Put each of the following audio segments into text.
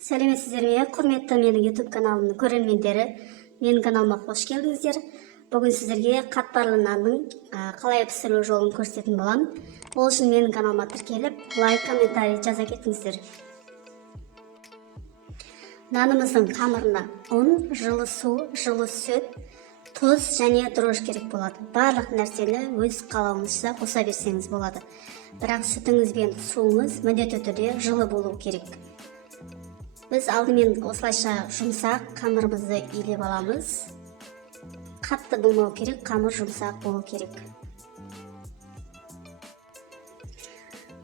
Сәлеметсіздер ме, құрметті менің YouTube каналымның көрермендері. Менің каналыма қош келдіңіздер. Бүгін сіздерге қатпарлы нанның қалай пісірілу жолын көрсететін боламын. Ол үшін менің каналыма тіркеліп, лайк, комментарий жаза кетіңіздер. Нанымыздың қамырына ұн, жылы су, жылы сүт, тұз және дрожж керек болады. Барлық нәрсені өз қалауыңызша қоса берсеңіз болады. Бірақ сүтіңіз бен суыңыз міндетті түрде жылы болу керек. Біз алдымен осылайша жұмсақ қамырымызды илеп аламыз. Қатты болмау керек, қамыр жұмсақ болу керек.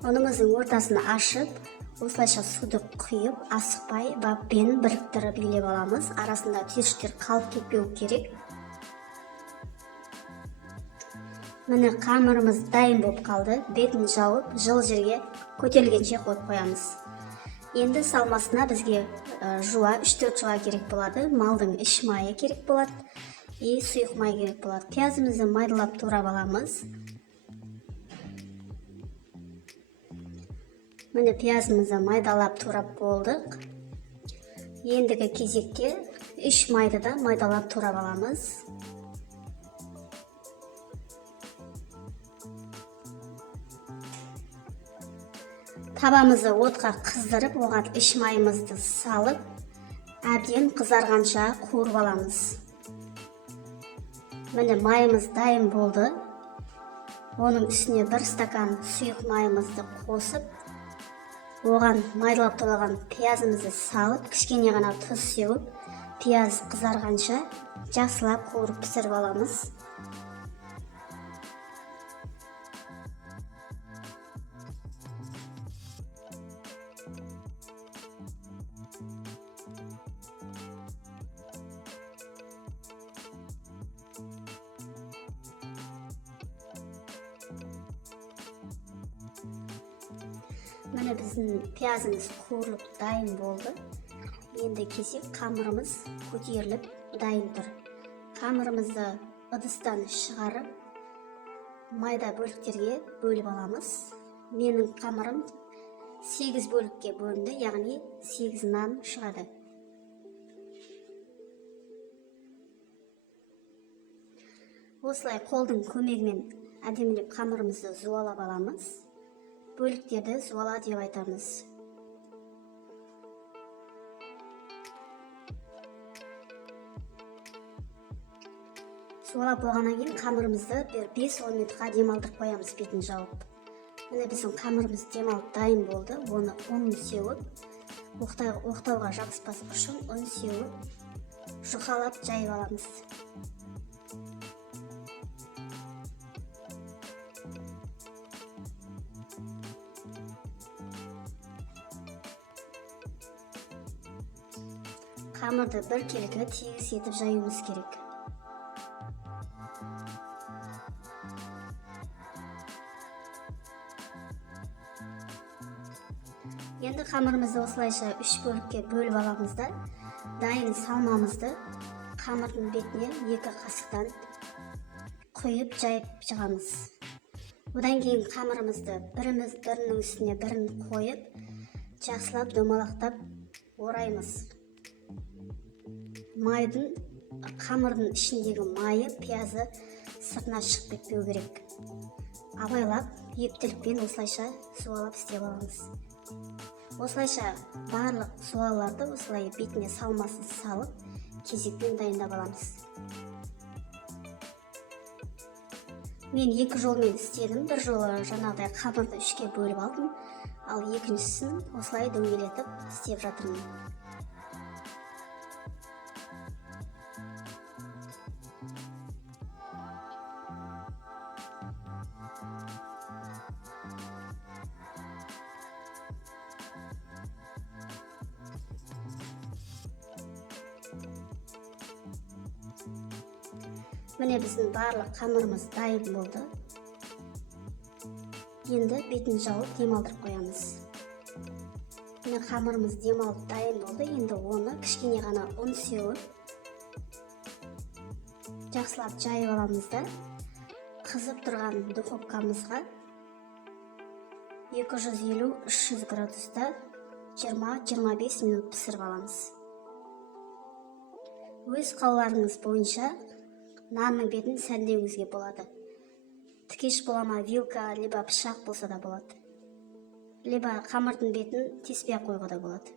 Ұнымыздың ортасын ашып, осылайша суды құйып, асықпай баппен біріктіріп илеп аламыз. Арасында түйіршіктер қалып кетпеу керек. Міне қамырымыз дайын болып қалды. Бетін жауып, жылы жерге көтерілгенше қойып қоямыз. Енді салмасына бізге жуа 3-4 жуа керек болады. Малдың іш майы керек болады. Сұйық май керек болады. Пиязымызды майдалап турап аламыз. Міне пиязымызды майдалап турап болдық. Ендігі кезекте іш майды да майдалап турап аламыз. Табамызды отқа қыздырып, оған іш майымызды салып, әбден қызарғанша қуырып аламыз. Міне майымыз дайын болды. Оның үстіне 1 стакан сұйық майымызды қосып, оған майдалап тураған пиязымызды салып, кішкене ғана тұз сеуіп, пияз қызарғанша жақсылап қуырып пісіріп аламыз. Міне біздің пиязымыз қуырылып дайын болды. Енді кезек қамырымыз көтеріліп дайын тұр. Қамырымызды ыдыстан шығарып, майда бөліктерге бөліп аламыз. Менің қамырым 8 бөлікке бөлінді, яғни 8 нан шығады. Осылай қолдың көмегімен әдемілеп қамырымызды зуалап аламыз. Бөліктерді зуала деп айтамыз. Зуалап болғаннан кейін қамырымызды 5-10 минутқа демалдырып қоямыз, бетін жауып. Міне біздің қамырымыз демалып дайын болды. Оны ұн сеуіп, оқтауға жабыспас үшін ұн сеуіп, жұқалап жайып аламыз. Қамырды бір келігі тегіс етіп жаюымыз керек. Енді қамырымызды осылайша 3 бөлікке бөліп аламыз да, дайын салмамызды қамырдың бетіне 2 қасықтан құйып жайып жағамыз. Одан кейін қамырымызды бірінің үстіне бірін қойып, жақсылап домалақтап ораймыз. Қамырдың ішіндегі майы, пиязы сыртына шығып кетпеу керек. Абайлап, ептілікпен осылайша суалап істеп аламыз. Осылайша барлық суаларды осылай бетіне салмасын салып, кезекпен дайындап аламыз. Мен 2 жолмен істедім. Бір жолы жаңағыдай қамырды 3-ке бөліп алдым, ал екіншісін осылай дөңгелетіп істеп жатырмын. Міне біздің барлық қамырымыз дайын болды. Енді бетін жауып демалдырып қоямыз. Міне қамырымыз демалып дайын болды. Енді оны кішкене ғана ұн сеуіп, жақсылап жайып аламыз да, қызып тұрған духовкамызға 250-300 градуста 20-25 минут пісіріп аламыз. Өз қалауларыңыз бойынша нанның бетін сәндеуіңізге болады. Тікеш болама вилка, либо пышақ болса да болады. Либо қамырдың бетін теспей қойға да болады.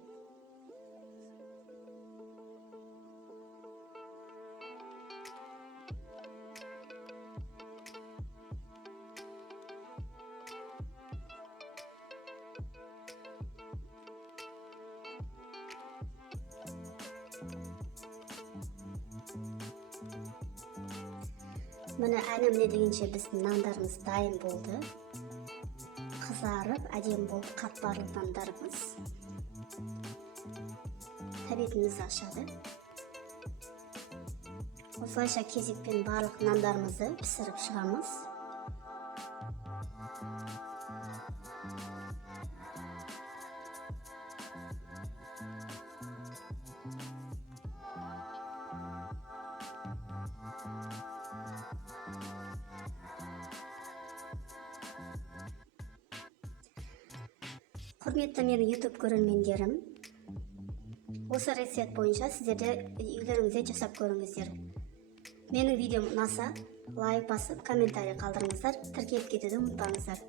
Міне әнімне дегенше біздің нандарымыз дайын болды. Қызарып, әдем болып қатпарлы нандарымыз. Тәбетіміз ашады. Осылайша кезекпен барлық нандарымызды пісіріп шығамыз. Құрметті менің YouTube көрермендерім, осы рецепт бойынша сіздерде үйлеріңізде жасап көріңіздер. Менің видеом ұнаса, лайк басып, комментарий қалдырыңыздар, тіркеліп кетуді ұмытпаңыздар.